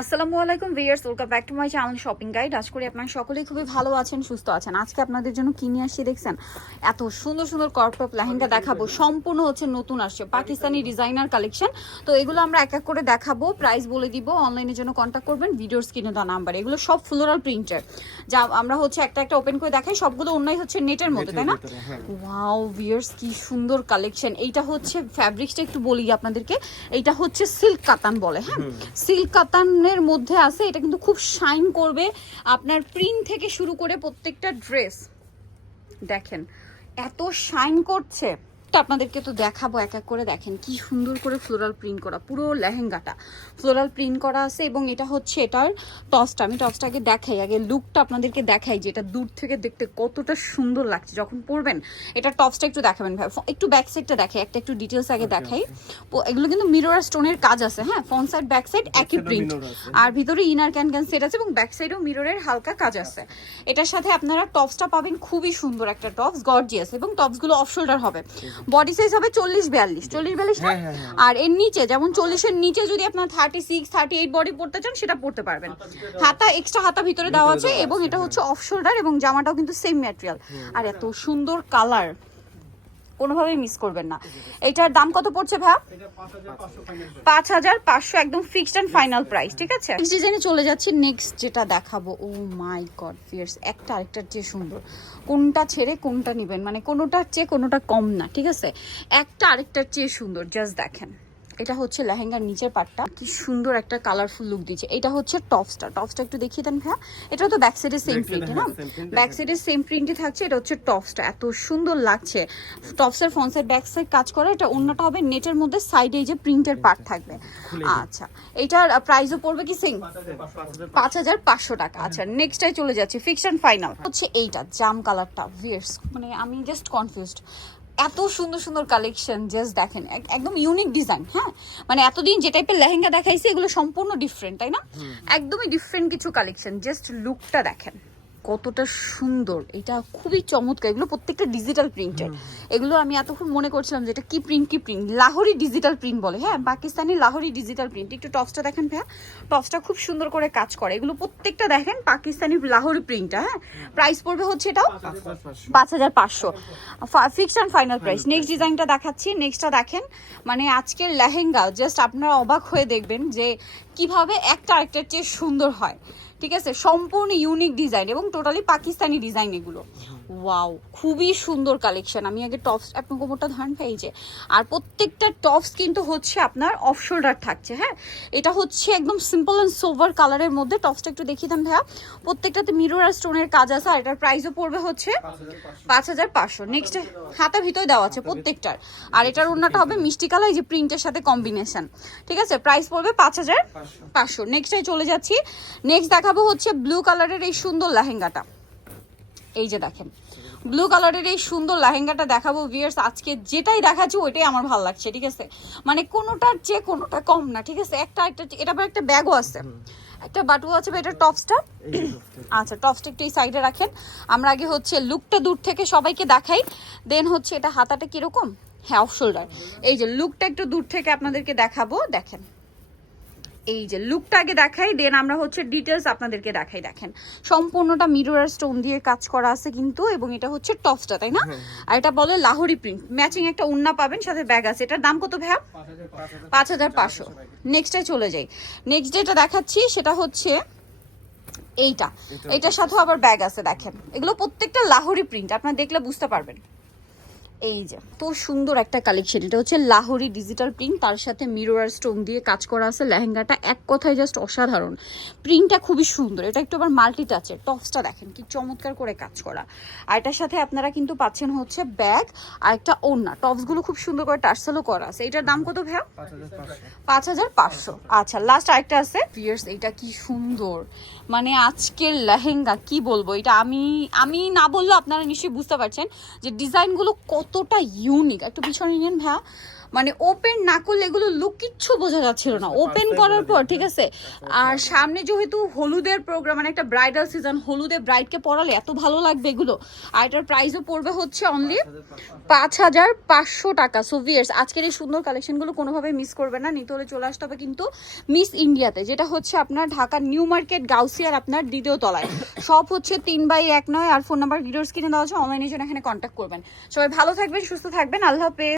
আসসালামু আলাইকুম viewers welcome back to my channel shopping guide. আজ করি আপনারা সকলেই খুবই ভালো আছেন সুস্থ আছেন। আজকে আপনাদের জন্য কিনে আসছি দেখছেন? এত সুন্দর সুন্দর কর্পপ লেহেঙ্গা দেখাবো। সম্পূর্ণ হচ্ছে নতুন আসছে পাকিস্তানি ডিজাইনার কালেকশন তো এগুলো আমরা এক এক করে দেখাবো প্রাইস বলে দিব অনলাইনের জন্য কন্ট্যাক্ট করবেন ভিডিওর স্ক্রিনে দেওয়া নাম্বার এগুলো সব ফ্লোরাল প্রিন্টার যা আমরা হচ্ছে একটা একটা ওপেন করে দেখাই সবগুলো অন্যায় হচ্ছে নেটের মধ্যে তাই না? ওয়াও ভিয়ার্স কি সুন্দর কালেকশন এইটা হচ্ছে ফ্যাব্রিক্সটা একটু বলি আপনাদেরকে। এইটা হচ্ছে সিল্ক কাতান বলে হ্যাঁ? সিল্ক কাতানের মধ্যে আছে, এটা কিন্তু খুব শাইন করবে আপনার প্রিন্ট থেকে শুরু করে প্রত্যেকটা ড্রেস। দেখেন, এত শাইন করছে। তো আপনাদেরকে তো দেখাবো এক এক করে দেখেন। কি সুন্দর করে ফ্লোরাল প্রিন্ট করা পুরো লেহেঙ্গাটা। ফ্লোরাল প্রিন্ট করা আছে এবং এটা হচ্ছে এটার টসটা আমি টসটা আগে দেখাই আগে লুকটা আপনাদেরকে দেখাই যে এটা দূর থেকে দেখতে কতটা সুন্দর লাগছে। যখন পরবেন এটা টপসটা একটু দেখাবেন ভাই। একটু ব্যাক সাইডটা দেখাই একটা একটু ডিটেলস আগে দেখাই। এগুলো কিন্তু মিরর আর স্টোনের কাজ আছে হ্যাঁ? ফ্রন্ট সাইড ব্যাক সাইড একই প্রিন্ট আর ভিতরে ইনার ক্যান ক্যান সেট আছে এবং ব্যাক সাইডেও মিররের হালকা কাজ আছে। এটার সাথে আপনারা টপসটা পাবেন খুবই সুন্দর একটা টপস গর্জিয়াস এবং টপসগুলো অফ শোল্ডার হবে। বডি সাইজ হবে চল্লিশ বিয়াল্লিশ। চল্লিশ বিয়াল্লিশ হ্যাঁ, হ্যাঁ, হ্যাঁ। আর এর নিচে যেমন চল্লিশের নিচে যদি আপনার thirty six thirty eight body পড়তে চান সেটা পড়তে পারবেন। হাতা এক্সট্রা হাতা ভিতরে দেওয়া আছে এবং এটা হচ্ছে অফ শোল্ডার এবং জামাটাও কিন্তু সেম ম্যাটেরিয়াল আর এত সুন্দর কালার কোনোভাবেই মিস করবেন না। এটার দাম কত পড়ছে ভাব? পাঁচ হাজার পাঁচশো একদম ফিক্সড অ্যান্ড ফাইনাল প্রাইস ঠিক আছে? নেক্সট ডিজাইনে চলে যাচ্ছে নেক্সট যেটা দেখাবো, ও মাই গড ফিয়ার্স একটা আরেকটার চেয়ে সুন্দর। কোনটা ছেড়ে কোনটা নেবেন? মানে কোনোটার চেয়ে কোনোটা কম না, ঠিক আছে? একটা আরেকটার চেয়ে সুন্দর জাস্ট দেখেন। এটা হচ্ছে লেহেঙ্গার নিচের পাটটা। কি সুন্দর একটা কালারফুল লুক দিচ্ছে। এটা হচ্ছে টপসটা। টপসটা একটু দেখিয়ে দেন ভাইয়া। এটা তো ব্যাক সাইডের সেম প্রিন্ট না? ব্যাক সাইডের সেম প্রিন্টই থাকছে। এটা হচ্ছে টপসটা। এত সুন্দর লাগছে। টপসের ফ্রন্ট সাইড ব্যাক সাইড কাজ করে। এটা অন্যটা হবে নেটের মধ্যে সাইডে এই যে প্রিন্টের পার্ট থাকবে। আচ্ছা। এটার প্রাইসও পড়বে কি সিং পাঁচ হাজার পাঁচশো টাকা। আচ্ছা নেক্সটাই চলে যাচ্ছে। ফিক্স অ্যান্ড ফাইনাল হচ্ছে এইটা জাম কালারটা ভিয়ার্স মানে আমি জাস্ট কনফিউজড এত সুন্দর সুন্দর কালেকশন জাস্ট দেখেন এক- একদম ইউনিক ডিজাইন হ্যাঁ? মানে এতদিন যে টাইপের লেহেঙ্গা দেখাইছে এগুলো সম্পূর্ণ ডিফারেন্ট তাই না? একদমই ডিফারেন্ট কিছু কালেকশন জাস্ট লুকটা দেখেন। কতটা সুন্দর এটা খুবই চমৎকার এগুলো প্রত্যেকটা ডিজিটাল প্রিন্টের এগুলো আমি এতক্ষণ মনে করছিলাম যে এটা কি প্রিন্ট কি প্রিন্ট লাহোরি ডিজিটাল প্রিন্ট বলে হ্যাঁ? পাকিস্তানি লাহোরি ডিজিটাল প্রিন্ট একটু টপসটা দেখেন ভাইয়া। টপসটা খুব সুন্দর করে কাজ করে। এগুলো প্রত্যেকটা দেখেন পাকিস্তানি লাহোরি প্রিন্টটা হ্যাঁ? প্রাইস পড়বে হচ্ছে এটাও পাঁচ হাজার পাঁচশো। Fixed and final price next ডিজাইনটা দেখাচ্ছি। নেক্সটটা দেখেন মানে আজকের লেহেঙ্গা জাস্ট আপনারা অবাক হয়ে দেখবেন যে কীভাবে একটা আরেকটার চেয়ে সুন্দর হয়। ঠিক আছে? সম্পূর্ণ ইউনিক ডিজাইন এবং টোটালি পাকিস্তানি ডিজাইন এগুলো। ওয়াও খুবই সুন্দর কালেকশন আমি আগে টপস আপনার কোমরটা ধারণ পেয়েছে আর প্রত্যেকটা টপস কিন্তু হচ্ছে আপনার অফ শোল্ডার থাকছে হ্যাঁ? এটা হচ্ছে একদম সিম্পল অ্যান্ড সোভার কালারের মধ্যে টপসটা একটু দেখিয়ে দেন ভাইয়া। প্রত্যেকটাতে মিরর আর স্টোনের কাজ আছে, আর এটার প্রাইসও পড়বে হচ্ছে পাঁচ হাজার পাঁচশো। নেক্সট হাতা ভিতরে দেওয়া আছে প্রত্যেকটার। আর এটার অন্যটা হবে মিষ্টি কালার, এই যে প্রিন্টের সাথে কম্বিনেশন ঠিক আছে? প্রাইস পড়বে পাঁচ হাজার পাঁচশো। নেক্সটে চলে যাচ্ছি। নেক্সট দেখাবো হচ্ছে ব্লু কালারের এই সুন্দর লেহেঙ্গাটা। এই যে দেখেন ব্লু কালারের এই সুন্দর লেহেঙ্গাটা দেখাবো ভিয়ার্স আজকে যেটাই দেখাচ্ছি ওইটাই আমার ভালো লাগছে ঠিক আছে? মানে কোনোটার চেয়ে কোনোটা কম না ঠিক আছে? একটা একটা এটা একটা ব্যাগও আছে। একটা বাটু আছে এটা টপসটা আচ্ছা টপসটা একটু এই সাইডে রাখেন। আমরা আগে হচ্ছে লুকটা দূর থেকে সবাইকে দেখাই। দেন হচ্ছে এটা হাতাটা কীরকম? হ্যাঁ অফ শোল্ডার এই যে লুকটা একটু দূর থেকে আপনাদেরকে দেখাবো দেখেন। এই যে লুকটা আগে দেখাই দেন আমরা হচ্ছে ডিটেলস আপনাদেরকে দেখাই দেখেন। সম্পূর্ণটা মিরর স্টোন দিয়ে কাজ করা আছে কিন্তু এবং এটা হচ্ছে টপসটা তাই না? আর এটা বলে লাহোরি প্রিন্ট ম্যাচিং একটা উন্না পাবেন সাথে ব্যাগ আছে। এটার দাম কত ভাইয়া? পাঁচ হাজার পাঁচশো। নেক্সটে চলে যাই। নেক্সট যেটা দেখাচ্ছি সেটা হচ্ছে এইটা। এইটার সাথেও আবার ব্যাগ আছে দেখেন। এগুলো প্রত্যেকটা লাহোরি প্রিন্ট আপনারা দেখলে বুঝতে পারবেন। এই যে, তো সুন্দর একটা কালেকশন এটা হচ্ছে লাহোরি ডিজিটাল প্রিন্ট তার সাথে মিরর আর স্টোন দিয়ে কাজ করা আছে লেহেঙ্গাটা। এক কথায় জাস্ট অসাধারণ। প্রিন্টটা খুবই সুন্দর। এটা একটু আবার মাল্টি টাচের টপসটা দেখেন, কি চমৎকার করে কাজ করা। আর এটার সাথে আপনারা কিন্তু পাচ্ছেন হচ্ছে ব্যাগ আর একটা ওড়না। টপসগুলো খুব সুন্দর করে টার্সেলও করা আছে। এটার দাম কত ভাইয়া? পাঁচ হাজার পাঁচশো। আচ্ছা লাস্ট আরেকটা আছে। পিয়ার্স এটা কি সুন্দর। মানে আজকের লেহেঙ্গা, কি বলব? এটা আমি আমি না বললেও আপনারা নিশ্চয়ই বুঝতে পারছেন যে ডিজাইনগুলো কতটা ইউনিক একটু পিছনে নিন ভাইয়া। মানে ওপেন না করলে এগুলো লুক কিচ্ছু বোঝা যাচ্ছিল না। ওপেন করার পর ঠিক আছে? আর সামনে যেহেতু হলুদের প্রোগ্রাম মানে একটা ব্রাইডাল সিজন হলুদে ব্রাইডকে পরালে এত ভালো লাগবে এগুলো। আর এটার প্রাইসও পড়বে হচ্ছে অনলি পাঁচ হাজার পাঁচশো টাকা। সো ভিয়ার্স আজকের এই সুন্দর কালেকশনগুলো কোনোভাবে মিস করবে না। নিতে হলে চলে আসতে হবে কিন্তু মিস ইন্ডিয়াতে যেটা হচ্ছে আপনার ঢাকা নিউ মার্কেট গাউসিয়ার আপনার দ্বিতীয় তলায়। সব হচ্ছে তিন বাই এক নয়। আর ফোন নাম্বার ভিডিওস কিনে দেওয়া আছে। অনলাইনে জন্য এখানে কন্ট্যাক্ট করবেন। সবাই ভালো থাকবেন সুস্থ থাকবেন। আল্লাহ হাফেজ।